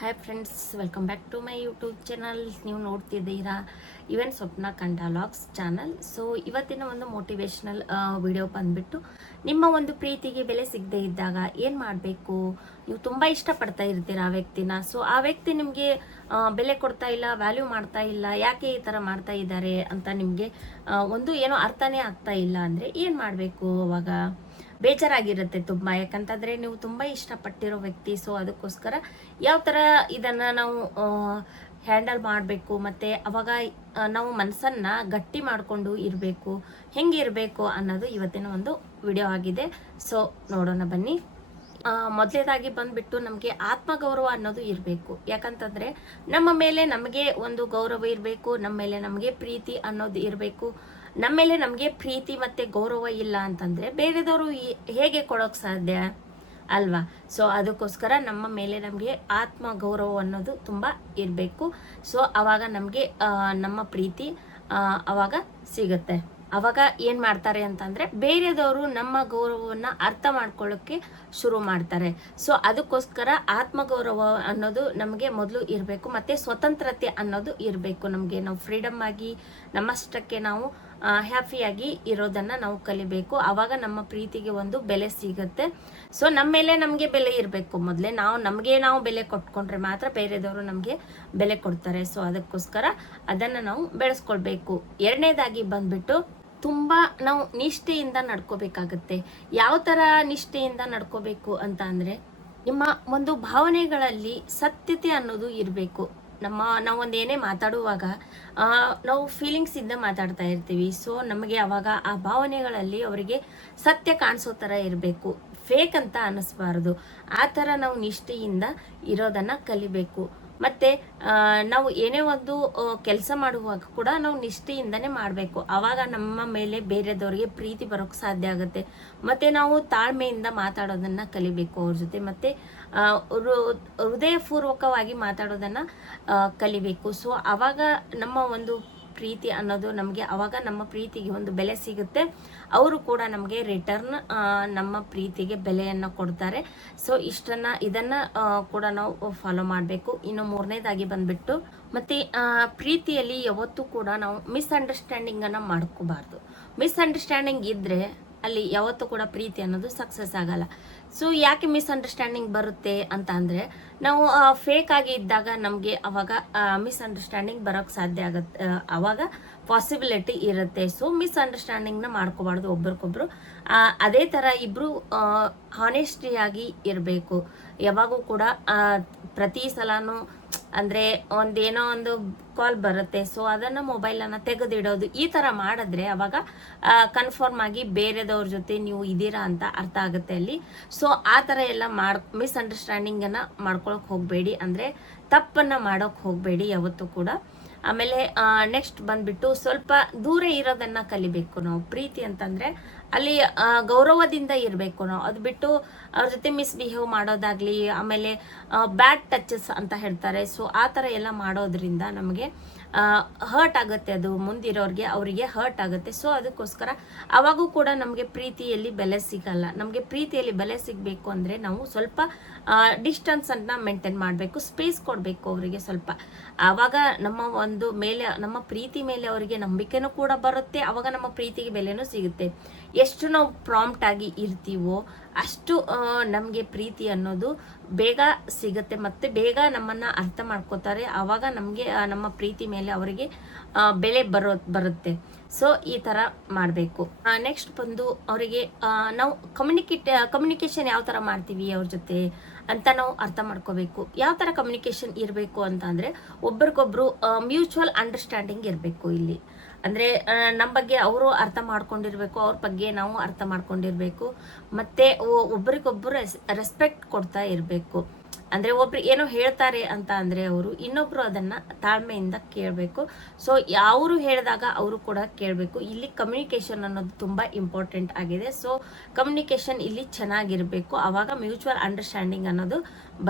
Hi friends, welcome back to my YouTube channel. ನೀವು ನೋಡ್ತಿದ್ದೀರಾ ಇವನ್ ಸ್ವಪ್ನ ಕಂಡ ಲಾಗ್ಸ್ ಚಾನಲ್. ಸೊ ಇವತ್ತಿನ ಒಂದು ಮೋಟಿವೇಶ್ನಲ್ ವಿಡಿಯೋ ಬಂದ್ಬಿಟ್ಟು, ನಿಮ್ಮ ಒಂದು ಪ್ರೀತಿಗೆ ಬೆಲೆ ಸಿಗದೆ ಇದ್ದಾಗ ಏನು ಮಾಡಬೇಕು. ನೀವು ತುಂಬ ಇಷ್ಟಪಡ್ತಾ ಇರ್ತೀರ ಆ ವ್ಯಕ್ತಿನ. ಸೊ ಆ ವ್ಯಕ್ತಿ ನಿಮಗೆ ಬೆಲೆ ಕೊಡ್ತಾ ಇಲ್ಲ, ವ್ಯಾಲ್ಯೂ ಮಾಡ್ತಾ ಇಲ್ಲ, ಯಾಕೆ ಈ ಥರ ಮಾಡ್ತಾ ಇದ್ದಾರೆ ಅಂತ ನಿಮಗೆ ಒಂದು ಏನೋ ಅರ್ಥನೇ ಆಗ್ತಾ ಇಲ್ಲ ಅಂದರೆ ಏನು ಮಾಡಬೇಕು. ಅವಾಗ ಬೇಜಾರಾಗಿರುತ್ತೆ ತುಂಬ, ಯಾಕಂತಂದರೆ ನೀವು ತುಂಬ ಇಷ್ಟಪಟ್ಟಿರೋ ವ್ಯಕ್ತಿ. ಸೊ ಅದಕ್ಕೋಸ್ಕರ ಯಾವ ಥರ ಇದನ್ನು ನಾವು ಹ್ಯಾಂಡಲ್ ಮಾಡಬೇಕು, ಮತ್ತು ಅವಾಗ ನಾವು ಮನಸ್ಸನ್ನು ಗಟ್ಟಿ ಮಾಡಿಕೊಂಡು ಇರಬೇಕು, ಹೆಂಗೆ ಇರಬೇಕು ಅನ್ನೋದು ಇವತ್ತಿನ ಒಂದು ವಿಡಿಯೋ ಆಗಿದೆ. ಸೊ ನೋಡೋಣ ಬನ್ನಿ. ಮೊದಲೇದಾಗಿ ಬಂದ್ಬಿಟ್ಟು ನಮಗೆ ಆತ್ಮಗೌರವ ಅನ್ನೋದು ಇರಬೇಕು. ಯಾಕಂತಂದರೆ ನಮ್ಮ ಮೇಲೆ ನಮಗೆ ಒಂದು ಗೌರವ ಇರಬೇಕು, ನಮ್ಮ ಮೇಲೆ ನಮಗೆ ಪ್ರೀತಿ ಅನ್ನೋದು ಇರಬೇಕು. ನಮ್ಮ ಮೇಲೆ ನಮಗೆ ಪ್ರೀತಿ ಮತ್ತು ಗೌರವ ಇಲ್ಲ ಅಂತಂದರೆ ಬೇರೆದವರು ಹೇಗೆ ಕೊಡೋಕೆ ಸಾಧ್ಯ ಅಲ್ವಾ. ಸೊ ಅದಕ್ಕೋಸ್ಕರ ನಮ್ಮ ಮೇಲೆ ನಮಗೆ ಆತ್ಮ ಗೌರವ ಅನ್ನೋದು ತುಂಬ ಇರಬೇಕು. ಸೊ ಆವಾಗ ನಮಗೆ ನಮ್ಮ ಪ್ರೀತಿ ಆವಾಗ ಸಿಗುತ್ತೆ. ಅವಾಗ ಏನು ಮಾಡ್ತಾರೆ ಅಂತಂದರೆ ಬೇರೆದವರು ನಮ್ಮ ಗೌರವವನ್ನು ಅರ್ಥ ಮಾಡ್ಕೊಳ್ಳೋಕ್ಕೆ ಶುರು ಮಾಡ್ತಾರೆ. ಸೊ ಅದಕ್ಕೋಸ್ಕರ ಆತ್ಮಗೌರವ ಅನ್ನೋದು ನಮಗೆ ಮೊದಲು ಇರಬೇಕು, ಮತ್ತು ಸ್ವತಂತ್ರತೆ ಅನ್ನೋದು ಇರಬೇಕು ನಮಗೆ. ನಾವು ಫ್ರೀಡಮ್ ಆಗಿ ನಮ್ಮಷ್ಟಕ್ಕೆ ನಾವು ಹ್ಯಾಪಿಯಾಗಿ ಇರೋದನ್ನು ನಾವು ಕಲಿಬೇಕು. ಆವಾಗ ನಮ್ಮ ಪ್ರೀತಿಗೆ ಒಂದು ಬೆಲೆ ಸಿಗುತ್ತೆ. ಸೊ ನಮ್ಮ ಮೇಲೆ ನಮಗೆ ಬೆಲೆ ಇರಬೇಕು. ಮೊದಲೇ ನಮಗೆ ನಾವು ಬೆಲೆ ಕೊಟ್ಕೊಂಡ್ರೆ ಮಾತ್ರ ಬೇರೆದವರು ನಮಗೆ ಬೆಲೆ ಕೊಡ್ತಾರೆ. ಸೊ ಅದಕ್ಕೋಸ್ಕರ ಅದನ್ನು ನಾವು ಬೆಳೆಸ್ಕೊಳ್ಬೇಕು. ಎರಡನೇದಾಗಿ ಬಂದ್ಬಿಟ್ಟು ತುಂಬ ನಾವು ನಿಷ್ಠೆಯಿಂದ ನಡ್ಕೋಬೇಕಾಗತ್ತೆ. ಯಾವ ಥರ ನಿಷ್ಠೆಯಿಂದ ನಡ್ಕೋಬೇಕು ಅಂತ ಅಂದರೆ, ನಿಮ್ಮ ಒಂದು ಭಾವನೆಗಳಲ್ಲಿ ಸತ್ಯತೆ ಅನ್ನೋದು ಇರಬೇಕು. ನಾವೊಂದು ಏನೇ ಮಾತಾಡುವಾಗ ನಾವು ಫೀಲಿಂಗ್ಸಿಂದ ಮಾತಾಡ್ತಾ ಇರ್ತೀವಿ. ಸೊ ನಮಗೆ ಅವಾಗ ಆ ಭಾವನೆಗಳಲ್ಲಿ ಅವರಿಗೆ ಸತ್ಯ ಕಾಣಿಸೋ ಥರ ಇರಬೇಕು, ಫೇಕ್ ಅಂತ ಅನ್ನಿಸ್ಬಾರ್ದು. ಆ ಥರ ನಾವು ನಿಷ್ಠೆಯಿಂದ ಇರೋದನ್ನು ಕಲಿಬೇಕು. ಮತ್ತು ನಾವು ಏನೇ ಒಂದು ಕೆಲಸ ಮಾಡುವಾಗ ಕೂಡ ನಾವು ನಿಷ್ಠೆಯಿಂದನೇ ಮಾಡಬೇಕು. ಆವಾಗ ನಮ್ಮ ಮೇಲೆ ಬೇರೆದವ್ರಿಗೆ ಪ್ರೀತಿ ಬರೋಕ್ಕೆ ಸಾಧ್ಯ ಆಗುತ್ತೆ. ಮತ್ತು ನಾವು ತಾಳ್ಮೆಯಿಂದ ಮಾತಾಡೋದನ್ನು ಕಲಿಬೇಕು ಅವ್ರ ಜೊತೆ, ಮತ್ತು ಹೃದಯಪೂರ್ವಕವಾಗಿ ಮಾತಾಡೋದನ್ನು ಕಲಿಬೇಕು. ಸೊ ಆವಾಗ ನಮ್ಮ ಒಂದು ಪ್ರೀತಿ ಅನ್ನೋದು ನಮಗೆ, ಆವಾಗ ನಮ್ಮ ಪ್ರೀತಿಗೆ ಒಂದು ಬೆಲೆ ಸಿಗುತ್ತೆ. ಅವರು ಕೂಡ ನಮಗೆ ರಿಟರ್ನ್ ನಮ್ಮ ಪ್ರೀತಿಗೆ ಬೆಲೆಯನ್ನು ಕೊಡ್ತಾರೆ. ಸೊ ಇದನ್ನು ಕೂಡ ನಾವು ಫಾಲೋ ಮಾಡಬೇಕು. ಇನ್ನು ಮೂರನೇದಾಗಿ ಬಂದ್ಬಿಟ್ಟು, ಮತ್ತು ಪ್ರೀತಿಯಲ್ಲಿ ಯಾವತ್ತೂ ಕೂಡ ನಾವು ಮಿಸ್ಅಂಡರ್ಸ್ಟ್ಯಾಂಡಿಂಗನ್ನು ಮಾಡ್ಕೋಬಾರ್ದು. ಮಿಸ್ಅಂಡರ್ಸ್ಟ್ಯಾಂಡಿಂಗ್ ಇದ್ದರೆ ಅಲ್ಲಿ ಯಾವತ್ತೂ ಕೂಡ ಪ್ರೀತಿ ಅನ್ನೋದು ಸಕ್ಸಸ್ ಆಗಲ್ಲ. ಸೊ ಯಾಕೆ ಮಿಸ್ಅಂಡರ್ಸ್ಟ್ಯಾಂಡಿಂಗ್ ಬರುತ್ತೆ ಅಂತ ಅಂದರೆ, ನಾವು ಫೇಕ್ ಆಗಿ ಇದ್ದಾಗ ನಮಗೆ ಅವಾಗ ಮಿಸ್ಅಂಡರ್ಸ್ಟ್ಯಾಂಡಿಂಗ್ ಬರೋಕ್ಕೆ ಸಾಧ್ಯ ಆಗುತ್ತೆ, ಅವಾಗ ಪಾಸಿಬಿಲಿಟಿ ಇರುತ್ತೆ. ಸೊ ಮಿಸ್ಅಂಡರ್ಸ್ಟ್ಯಾಂಡಿಂಗ್ನ ಮಾಡ್ಕೋಬಾರ್ದು ಒಬ್ರಿಗೊಬ್ರು. ಅದೇ ಥರ ಇಬ್ಬರು ಹಾನೆಸ್ಟಿಯಾಗಿ ಇರಬೇಕು. ಯಾವಾಗೂ ಕೂಡ ಪ್ರತಿ ಸಲನೂ ಅಂದರೆ ಒಂದೇನೋ ಒಂದು ಕಾಲ್ ಬರುತ್ತೆ, ಸೊ ಅದನ್ನು ಮೊಬೈಲನ್ನು ತೆಗೆದಿಡೋದು, ಈ ಥರ ಮಾಡಿದ್ರೆ ಅವಾಗ ಕನ್ಫರ್ಮ್ ಆಗಿ ಬೇರೆದವ್ರ ಜೊತೆ ನೀವು ಇದ್ದೀರಾ ಅಂತ ಅರ್ಥ ಆಗುತ್ತೆ ಅಲ್ಲಿ. ಸೊ ಆ ಥರ ಎಲ್ಲ ಮಿಸ್ಅಂಡರ್ಸ್ಟ್ಯಾಂಡಿಂಗನ್ನು ಮಾಡ್ಕೊಳಕ್ಕೆ ಹೋಗಬೇಡಿ, ಅಂದರೆ ತಪ್ಪನ್ನು ಮಾಡೋಕ್ಕೆ ಹೋಗಬೇಡಿ ಯಾವತ್ತೂ ಕೂಡ. ಆಮೇಲೆ ನೆಕ್ಸ್ಟ್ ಬಂದ್ಬಿಟ್ಟು ಸ್ವಲ್ಪ ದೂರ ಇರೋದನ್ನು ಕಲಿಬೇಕು ನಾವು. ಪ್ರೀತಿ ಅಂತಂದರೆ ಅಲ್ಲಿ ಗೌರವದಿಂದ ಇರಬೇಕು ನಾವು. ಅದು ಬಿಟ್ಟು ಅವ್ರ ಜೊತೆ ಮಿಸ್ಬಿಹೇವ್ ಮಾಡೋದಾಗಲಿ, ಆಮೇಲೆ ಬ್ಯಾಡ್ ಟಚಸ್ ಅಂತ ಹೇಳ್ತಾರೆ. ಸೊ ಆ ಥರ ಎಲ್ಲ ಮಾಡೋದ್ರಿಂದ ನಮಗೆ ಹರ್ಟ್ ಆಗುತ್ತೆ, ಅದು ಮುಂದಿರೋರಿಗೆ ಅವರಿಗೆ ಹರ್ಟ್ ಆಗುತ್ತೆ. ಸೊ ಅದಕ್ಕೋಸ್ಕರ ಅವಾಗೂ ಕೂಡ ನಮಗೆ ಪ್ರೀತಿಯಲ್ಲಿ ಬೆಲೆ ಸಿಗಲ್ಲ. ನಮಗೆ ಪ್ರೀತಿಯಲ್ಲಿ ಬೆಲೆ ಸಿಗಬೇಕು ಅಂದರೆ ನಾವು ಸ್ವಲ್ಪ ಡಿಸ್ಟೆನ್ಸನ್ನು ಮೇಂಟೈನ್ ಮಾಡಬೇಕು, ಸ್ಪೇಸ್ ಕೊಡಬೇಕು ಅವರಿಗೆ ಸ್ವಲ್ಪ. ಆವಾಗ ನಮ್ಮ ಪ್ರೀತಿ ಮೇಲೆ ಅವರಿಗೆ ನಂಬಿಕೆನೂ ಕೂಡ ಬರುತ್ತೆ. ಆವಾಗ ನಮ್ಮ ಪ್ರೀತಿಗೆ ಬೆಲೆನೂ ಸಿಗುತ್ತೆ. ಎಷ್ಟು ನಾವು ಪ್ರಾಂಪ್ಟ್ ಆಗಿ ಇರ್ತೀವೋ ಅಷ್ಟು ನಮಗೆ ಪ್ರೀತಿ ಅನ್ನೋದು ಬೇಗ ಸಿಗುತ್ತೆ, ಮತ್ತು ಬೇಗ ನಮ್ಮನ್ನು ಅರ್ಥ ಮಾಡ್ಕೋತಾರೆ. ಆವಾಗ ನಮಗೆ ನಮ್ಮ ಪ್ರೀತಿ ಮೇಲೆ ಅವರಿಗೆ ಬೆಲೆ ಬರುತ್ತೆ. ಸೊ ಈ ಥರ ಮಾಡಬೇಕು. ನೆಕ್ಸ್ಟ್ ಬಂದು ಅವರಿಗೆ ನಾವು ಕಮ್ಯುನಿಕೇಷನ್ ಯಾವ ಥರ ಮಾಡ್ತೀವಿ ಅವ್ರ ಜೊತೆ ಅಂತ ನಾವು ಅರ್ಥ ಮಾಡ್ಕೋಬೇಕು. ಯಾವ ಥರ ಕಮ್ಯುನಿಕೇಷನ್ ಇರಬೇಕು ಅಂತ ಅಂದರೆ, ಒಬ್ರಿಗೊಬ್ರು ಮ್ಯೂಚುವಲ್ ಅಂಡರ್ಸ್ಟ್ಯಾಂಡಿಂಗ್ ಇರಬೇಕು ಇಲ್ಲಿ. ಅಂದರೆ ನಮ್ಮ ಬಗ್ಗೆ ಅವರು ಅರ್ಥ ಮಾಡ್ಕೊಂಡಿರ್ಬೇಕು, ಅವ್ರ ಬಗ್ಗೆ ನಾವು ಅರ್ಥ ಮಾಡ್ಕೊಂಡಿರ್ಬೇಕು, ಮತ್ತು ಒಬ್ರಿಗೊಬ್ಬರು ರೆಸ್ಪೆಕ್ಟ್ ಕೊಡ್ತಾ ಇರಬೇಕು. ಅಂದರೆ ಒಬ್ರು ಏನೋ ಹೇಳ್ತಾರೆ ಅಂತ ಅಂದರೆ ಅವರು ಇನ್ನೊಬ್ರು ಅದನ್ನು ತಾಳ್ಮೆಯಿಂದ ಕೇಳಬೇಕು. ಸೊ ಅವರು ಹೇಳಿದಾಗ ಅವರು ಕೂಡ ಕೇಳಬೇಕು. ಇಲ್ಲಿ ಕಮ್ಯುನಿಕೇಷನ್ ಅನ್ನೋದು ತುಂಬ ಇಂಪಾರ್ಟೆಂಟ್ ಆಗಿದೆ. ಸೊ ಕಮ್ಯುನಿಕೇಷನ್ ಇಲ್ಲಿ ಚೆನ್ನಾಗಿರಬೇಕು, ಆವಾಗ ಮ್ಯೂಚುವಲ್ ಅಂಡರ್ಸ್ಟ್ಯಾಂಡಿಂಗ್ ಅನ್ನೋದು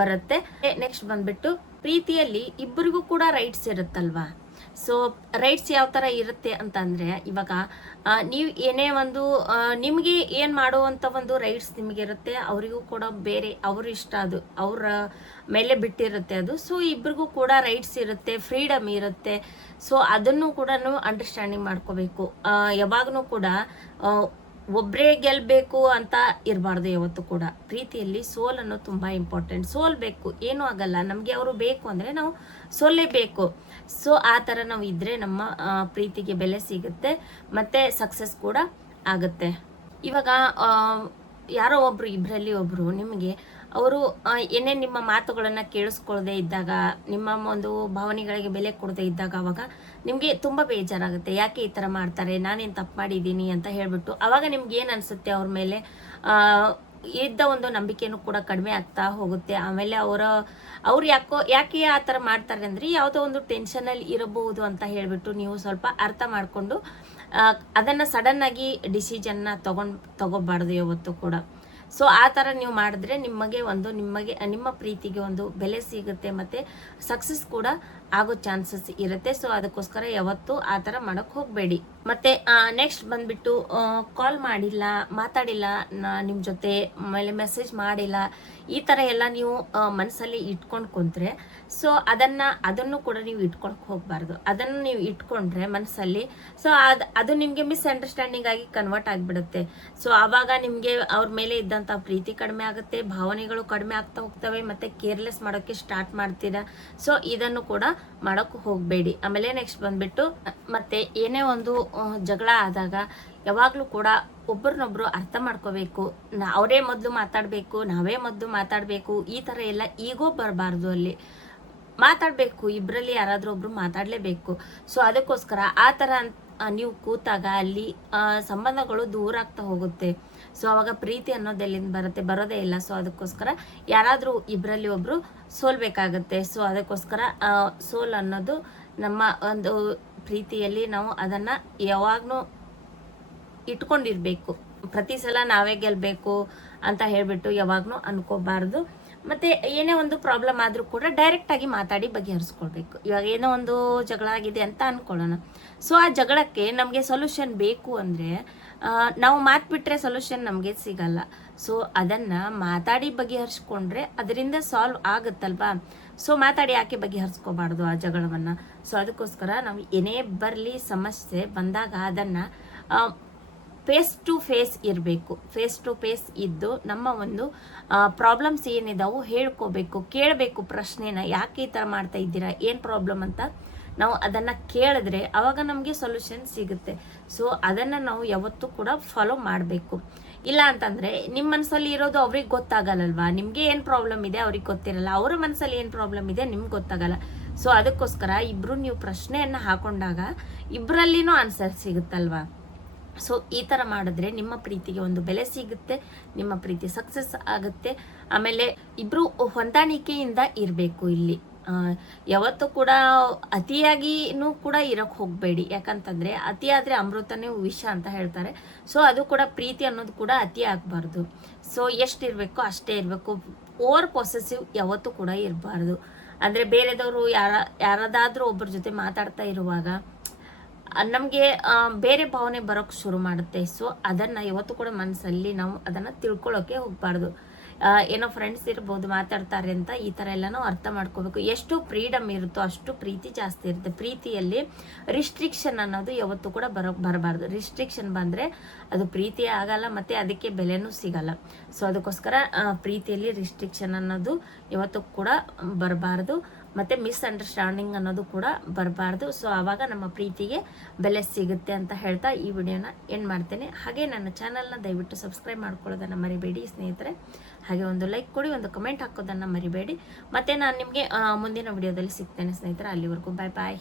ಬರುತ್ತೆ. ನೆಕ್ಸ್ಟ್ ಬಂದ್ಬಿಟ್ಟು, ಪ್ರೀತಿಯಲ್ಲಿ ಇಬ್ಬರಿಗೂ ಕೂಡ ರೈಟ್ಸ್ ಇರುತ್ತಲ್ವಾ. ಸೊ ರೈಟ್ಸ್ ಯಾವ ಥರ ಇರುತ್ತೆ ಅಂತಂದರೆ, ಇವಾಗ ನೀವು ಏನೇ ಒಂದು ನಿಮಗೆ ಏನು ಮಾಡುವಂಥ ಒಂದು ರೈಟ್ಸ್ ನಿಮಗಿರುತ್ತೆ, ಅವರಿಗೂ ಕೂಡ ಬೇರೆ ಅವ್ರ ಇಷ್ಟ, ಅದು ಅವರ ಮೇಲೆ ಬಿಟ್ಟಿರುತ್ತೆ ಅದು. ಸೊ ಇಬ್ರಿಗೂ ಕೂಡ ರೈಟ್ಸ್ ಇರುತ್ತೆ, ಫ್ರೀಡಮ್ ಇರುತ್ತೆ. ಸೊ ಅದನ್ನು ಕೂಡ ನೀವು ಅಂಡರ್ಸ್ಟ್ಯಾಂಡಿಂಗ್ ಮಾಡ್ಕೋಬೇಕು. ಯಾವಾಗಲೂ ಕೂಡ ಒಬ್ಬರೇ ಗೆಲ್ಲಬೇಕು ಅಂತ ಇರಬಾರ್ದು. ಯಾವತ್ತೂ ಕೂಡ ಪ್ರೀತಿಯಲ್ಲಿ ಸೋಲನ್ನು ತುಂಬ ಇಂಪಾರ್ಟೆಂಟ್. ಸೋಲ್ಬೇಕು, ಏನೂ ಆಗಲ್ಲ, ನಮಗೆ ಅವರು ಬೇಕು ಅಂದರೆ ನಾವು ಸೋಲೇಬೇಕು. ಸೊ ಆ ಥರ ನಾವು ಇದ್ದರೆ ನಮ್ಮ ಪ್ರೀತಿಗೆ ಬೆಲೆ ಸಿಗುತ್ತೆ ಮತ್ತು ಸಕ್ಸಸ್ ಕೂಡ ಆಗುತ್ತೆ. ಇವಾಗ ಯಾರೋ ಒಬ್ಬರು, ಇಬ್ಬರಲ್ಲಿ ಒಬ್ಬರು ನಿಮಗೆ ಅವರು ಏನೇ ನಿಮ್ಮ ಮಾತುಗಳನ್ನು ಕೇಳಿಸ್ಕೊಳ್ಳದೆ ಇದ್ದಾಗ, ನಿಮ್ಮ ಒಂದು ಭಾವನೆಗಳಿಗೆ ಬೆಲೆ ಕೊಡದೇ ಇದ್ದಾಗ ಅವಾಗ ನಿಮಗೆ ತುಂಬ ಬೇಜಾರಾಗುತ್ತೆ. ಯಾಕೆ ಈ ಥರ ಮಾಡ್ತಾರೆ, ನಾನೇನು ತಪ್ಪು ಮಾಡಿದ್ದೀನಿ ಅಂತ ಹೇಳಿಬಿಟ್ಟು ಅವಾಗ ನಿಮ್ಗೆ ಏನು ಅನಿಸುತ್ತೆ, ಅವ್ರ ಮೇಲೆ ಇದ್ದ ಒಂದು ನಂಬಿಕೆನೂ ಕೂಡ ಕಡಿಮೆ ಆಗ್ತಾ ಹೋಗುತ್ತೆ. ಆಮೇಲೆ ಅವ್ರು ಯಾಕೆ ಆ ಥರ ಮಾಡ್ತಾರೆ ಅಂದರೆ ಯಾವುದೋ ಒಂದು ಟೆನ್ಷನಲ್ಲಿ ಇರಬಹುದು ಅಂತ ಹೇಳಿಬಿಟ್ಟು ನೀವು ಸ್ವಲ್ಪ ಅರ್ಥ ಮಾಡಿಕೊಂಡು ಅದನ್ನು ಸಡನ್ನಾಗಿ ಡಿಸಿಷನ್ನ ತಗೋಬಾರ್ದು ಯಾವತ್ತೂ ಕೂಡ. ಸೊ ಆ ಥರ ನೀವು ಮಾಡಿದ್ರೆ ನಿಮ್ಮ ಪ್ರೀತಿಗೆ ಒಂದು ಬೆಲೆ ಸಿಗುತ್ತೆ ಮತ್ತು ಸಕ್ಸಸ್ ಕೂಡ ಆಗೋ ಚಾನ್ಸಸ್ ಇರುತ್ತೆ. ಸೊ ಅದಕ್ಕೋಸ್ಕರ ಯಾವತ್ತೂ ಆ ಥರ ಮಾಡೋಕ್ಕೆ ಹೋಗಬೇಡಿ. ಮತ್ತು ನೆಕ್ಸ್ಟ್ ಬಂದುಬಿಟ್ಟು ಕಾಲ್ ಮಾಡಿಲ್ಲ, ಮಾತಾಡಿಲ್ಲ ನಿಮ್ಮ ಜೊತೆ, ಆಮೇಲೆ ಮೆಸೇಜ್ ಮಾಡಿಲ್ಲ, ಈ ಥರ ಎಲ್ಲ ನೀವು ಮನಸ್ಸಲ್ಲಿ ಇಟ್ಕೊಂಡು ಕುಂತ್ರೆ ಸೊ ಅದನ್ನು ಕೂಡ ನೀವು ಇಟ್ಕೊಳಕ್ಕೆ ಹೋಗಬಾರ್ದು. ಅದನ್ನು ನೀವು ಇಟ್ಕೊಂಡ್ರೆ ಮನಸ್ಸಲ್ಲಿ ಸೊ ಅದು ನಿಮಗೆ ಮಿಸ್ಅಂಡರ್ಸ್ಟ್ಯಾಂಡಿಂಗ್ ಆಗಿ ಕನ್ವರ್ಟ್ ಆಗಿಬಿಡುತ್ತೆ. ಸೊ ಆವಾಗ ನಿಮಗೆ ಅವ್ರ ಮೇಲೆ ಇದ್ದಂಥ ಪ್ರೀತಿ ಕಡಿಮೆ ಆಗುತ್ತೆ, ಭಾವನೆಗಳು ಕಡಿಮೆ ಆಗ್ತಾ ಹೋಗ್ತವೆ ಮತ್ತು ಕೇರ್ಲೆಸ್ ಮಾಡೋಕ್ಕೆ ಸ್ಟಾರ್ಟ್ ಮಾಡ್ತೀರಾ. ಸೊ ಇದನ್ನು ಕೂಡ ಮಾಡೋಕ್ಕೆ ಹೋಗಬೇಡಿ. ಆಮೇಲೆ ನೆಕ್ಸ್ಟ್ ಬಂದುಬಿಟ್ಟು ಮತ್ತೆ ಏನೇ ಒಂದು ಜಗಳ ಆದಾಗ ಯಾವಾಗಲೂ ಕೂಡ ಒಬ್ಬರನ್ನೊಬ್ರು ಅರ್ಥ ಮಾಡ್ಕೋಬೇಕು. ಅವರೇ ಮೊದಲು ಮಾತಾಡಬೇಕು, ನಾವೇ ಮೊದಲು ಮಾತಾಡಬೇಕು, ಈ ಥರ ಎಲ್ಲ ಈಗೋ ಬರಬಾರ್ದು. ಅಲ್ಲಿ ಮಾತಾಡಬೇಕು, ಇಬ್ಬರಲ್ಲಿ ಯಾರಾದರೂ ಒಬ್ರು ಮಾತಾಡಲೇಬೇಕು. ಸೊ ಅದಕ್ಕೋಸ್ಕರ ಆ ಥರ ನೀವು ಕೂತಾಗ ಅಲ್ಲಿ ಸಂಬಂಧಗಳು ದೂರ ಆಗ್ತಾ ಹೋಗುತ್ತೆ. ಸೊ ಅವಾಗ ಪ್ರೀತಿ ಅನ್ನೋದು ಎಲ್ಲಿಂದ ಬರೋದೇ ಇಲ್ಲ. ಸೊ ಅದಕ್ಕೋಸ್ಕರ ಯಾರಾದರೂ ಇಬ್ಬರಲ್ಲಿ ಒಬ್ಬರು ಸೋಲ್ಬೇಕಾಗತ್ತೆ. ಸೊ ಅದಕ್ಕೋಸ್ಕರ ಸೋಲ್ ಅನ್ನೋದು ನಮ್ಮ ಒಂದು ಪ್ರೀತಿಯಲ್ಲಿ ನಾವು ಅದನ್ನು ಯಾವಾಗಲೂ ಇಟ್ಕೊಂಡಿರ್ಬೇಕು. ಪ್ರತಿ ಸಲ ನಾವೇ ಗೆಲ್ಲಬೇಕು ಅಂತ ಹೇಳಿಬಿಟ್ಟು ಯಾವಾಗಲೂ ಅನ್ಕೋಬಾರ್ದು. ಮತ್ತು ಏನೇ ಒಂದು ಪ್ರಾಬ್ಲಮ್ ಆದರೂ ಕೂಡ ಡೈರೆಕ್ಟಾಗಿ ಮಾತಾಡಿ ಬಗೆಹರಿಸ್ಕೊಳ್ಬೇಕು. ಇವಾಗ ಏನೋ ಒಂದು ಜಗಳ ಆಗಿದೆ ಅಂತ ಅಂದ್ಕೊಳ್ಳೋಣ. ಸೊ ಆ ಜಗಳಕ್ಕೆ ನಮಗೆ ಸೊಲ್ಯೂಷನ್ ಬೇಕು ಅಂದರೆ ನಾವು ಮಾತು ಬಿಟ್ಟರೆ ಸೊಲ್ಯೂಷನ್ ನಮಗೆ ಸಿಗಲ್ಲ. ಸೊ ಅದನ್ನು ಮಾತಾಡಿ ಬಗೆಹರಿಸ್ಕೊಂಡ್ರೆ ಅದರಿಂದ ಸಾಲ್ವ್ ಆಗುತ್ತಲ್ವಾ. ಸೊ ಮಾತಾಡಿ ಯಾಕೆ ಬಗೆಹರಿಸ್ಕೋಬಾರ್ದು ಆ ಜಗಳವನ್ನು. ಸೊ ಅದಕ್ಕೋಸ್ಕರ ನಾವು ಏನೇ ಬರಲಿ ಸಮಸ್ಯೆ ಬಂದಾಗ ಅದನ್ನು ಫೇಸ್ ಟು ಫೇಸ್ ಇರಬೇಕು. ಫೇಸ್ ಟು ಫೇಸ್ ಇದ್ದು ನಮ್ಮ ಒಂದು ಪ್ರಾಬ್ಲಮ್ಸ್ ಏನಿದಾವು ಹೇಳ್ಕೋಬೇಕು, ಕೇಳಬೇಕು ಪ್ರಶ್ನೆನ. ಯಾಕೆ ಈ ಥರ ಮಾಡ್ತಾ ಇದ್ದೀರಾ, ಏನು ಪ್ರಾಬ್ಲಮ್ ಅಂತ ನಾವು ಅದನ್ನು ಕೇಳಿದ್ರೆ ಆವಾಗ ನಮಗೆ ಸೊಲ್ಯೂಷನ್ ಸಿಗುತ್ತೆ. ಸೊ ಅದನ್ನು ನಾವು ಯಾವತ್ತೂ ಕೂಡ ಫಾಲೋ ಮಾಡಬೇಕು. ಇಲ್ಲ ಅಂತಂದರೆ ನಿಮ್ಮ ಮನಸ್ಸಲ್ಲಿ ಇರೋದು ಅವ್ರಿಗೆ ಗೊತ್ತಾಗಲ್ಲಲ್ವಾ. ನಿಮಗೆ ಏನು ಪ್ರಾಬ್ಲಮ್ ಇದೆ ಅವ್ರಿಗೆ ಗೊತ್ತಿರಲ್ಲ, ಅವರ ಮನಸ್ಸಲ್ಲಿ ಏನು ಪ್ರಾಬ್ಲಮ್ ಇದೆ ನಿಮ್ಗೆ ಗೊತ್ತಾಗಲ್ಲ. ಸೊ ಅದಕ್ಕೋಸ್ಕರ ಇಬ್ಬರು ನೀವು ಪ್ರಶ್ನೆಯನ್ನು ಹಾಕೊಂಡಾಗ ಇಬ್ಬರಲ್ಲಿನೂ ಆನ್ಸರ್ ಸಿಗುತ್ತಲ್ವಾ. ಸೊ ಈ ಥರ ಮಾಡಿದ್ರೆ ನಿಮ್ಮ ಪ್ರೀತಿಗೆ ಒಂದು ಬೆಲೆ ಸಿಗುತ್ತೆ, ನಿಮ್ಮ ಪ್ರೀತಿ ಸಕ್ಸಸ್ ಆಗುತ್ತೆ. ಆಮೇಲೆ ಇಬ್ಬರು ಹೊಂದಾಣಿಕೆಯಿಂದ ಇರಬೇಕು. ಇಲ್ಲಿ ಯಾವತ್ತೂ ಕೂಡ ಅತಿಯಾಗಿನೂ ಕೂಡ ಇರೋಕ್ಕೆ ಹೋಗಬೇಡಿ. ಯಾಕಂತಂದರೆ ಅತಿ ಆದರೆ ಅಮೃತನೇ ವಿಷ ಅಂತ ಹೇಳ್ತಾರೆ. ಸೊ ಅದು ಕೂಡ ಪ್ರೀತಿ ಅನ್ನೋದು ಕೂಡ ಅತಿ ಆಗಬಾರ್ದು. ಸೊ ಎಷ್ಟಿರಬೇಕು ಅಷ್ಟೇ ಇರಬೇಕು. ಓವರ್ ಪೊಸೆಸಿವ್ ಯಾವತ್ತೂ ಕೂಡ ಇರಬಾರ್ದು. ಅಂದರೆ ಬೇರೆದವರು ಯಾರದಾದ್ರೂ ಒಬ್ಬರ ಜೊತೆ ಮಾತಾಡ್ತಾ ಇರುವಾಗ ನಮಗೆ ಬೇರೆ ಭಾವನೆ ಬರೋಕ್ಕೆ ಶುರು ಮಾಡುತ್ತೆ. ಸೊ ಅದನ್ನು ಯಾವತ್ತೂ ಕೂಡ ಮನಸ್ಸಲ್ಲಿ ನಾವು ಅದನ್ನು ತಿಳ್ಕೊಳ್ಳೋಕ್ಕೆ ಹೋಗಬಾರ್ದು. ಏನೋ ಫ್ರೆಂಡ್ಸ್ ಇರ್ಬೋದು ಮಾತಾಡ್ತಾರೆ ಅಂತ ಈ ಥರ ಎಲ್ಲ ನಾವು ಅರ್ಥ ಮಾಡ್ಕೋಬೇಕು. ಎಷ್ಟು ಫ್ರೀಡಮ್ ಇರುತ್ತೋ ಅಷ್ಟು ಪ್ರೀತಿ ಜಾಸ್ತಿ ಇರುತ್ತೆ. ಪ್ರೀತಿಯಲ್ಲಿ ರಿಸ್ಟ್ರಿಕ್ಷನ್ ಅನ್ನೋದು ಯಾವತ್ತೂ ಕೂಡ ಬರಬಾರ್ದು. ರಿಸ್ಟ್ರಿಕ್ಷನ್ ಬಂದರೆ ಅದು ಪ್ರೀತಿ ಆಗಲ್ಲ ಮತ್ತು ಅದಕ್ಕೆ ಬೆಲೆನೂ ಸಿಗಲ್ಲ. ಸೊ ಅದಕ್ಕೋಸ್ಕರ ಪ್ರೀತಿಯಲ್ಲಿ ರಿಸ್ಟ್ರಿಕ್ಷನ್ ಅನ್ನೋದು ಯಾವತ್ತೂ ಕೂಡ ಬರಬಾರ್ದು ಮತ್ತು ಮಿಸ್ಅಂಡರ್ಸ್ಟ್ಯಾಂಡಿಂಗ್ ಅನ್ನೋದು ಕೂಡ ಬರಬಾರ್ದು. ಸೊ ಆವಾಗ ನಮ್ಮ ಪ್ರೀತಿಗೆ ಬೆಲೆ ಸಿಗುತ್ತೆ ಅಂತ ಹೇಳ್ತಾ ಈ ವಿಡಿಯೋನ ಎಂಡ್ ಮಾಡ್ತೇನೆ. ಹಾಗೆ ನನ್ನ ಚಾನಲ್ನ ದಯವಿಟ್ಟು ಸಬ್ಸ್ಕ್ರೈಬ್ ಮಾಡ್ಕೊಳ್ಳೋದನ್ನು ಮರಿಬೇಡಿ ಸ್ನೇಹಿತರೆ. ಹಾಗೆ ಒಂದು ಲೈಕ್ ಕೊಡಿ, ಒಂದು ಕಮೆಂಟ್ ಹಾಕೋದನ್ನು ಮರಿಬೇಡಿ. ಮತ್ತು ನಾನು ನಿಮಗೆ ಮುಂದಿನ ವಿಡಿಯೋದಲ್ಲಿ ಸಿಗ್ತೇನೆ ಸ್ನೇಹಿತರೆ. ಅಲ್ಲಿವರೆಗೂ ಬಾಯ್ ಬಾಯ್.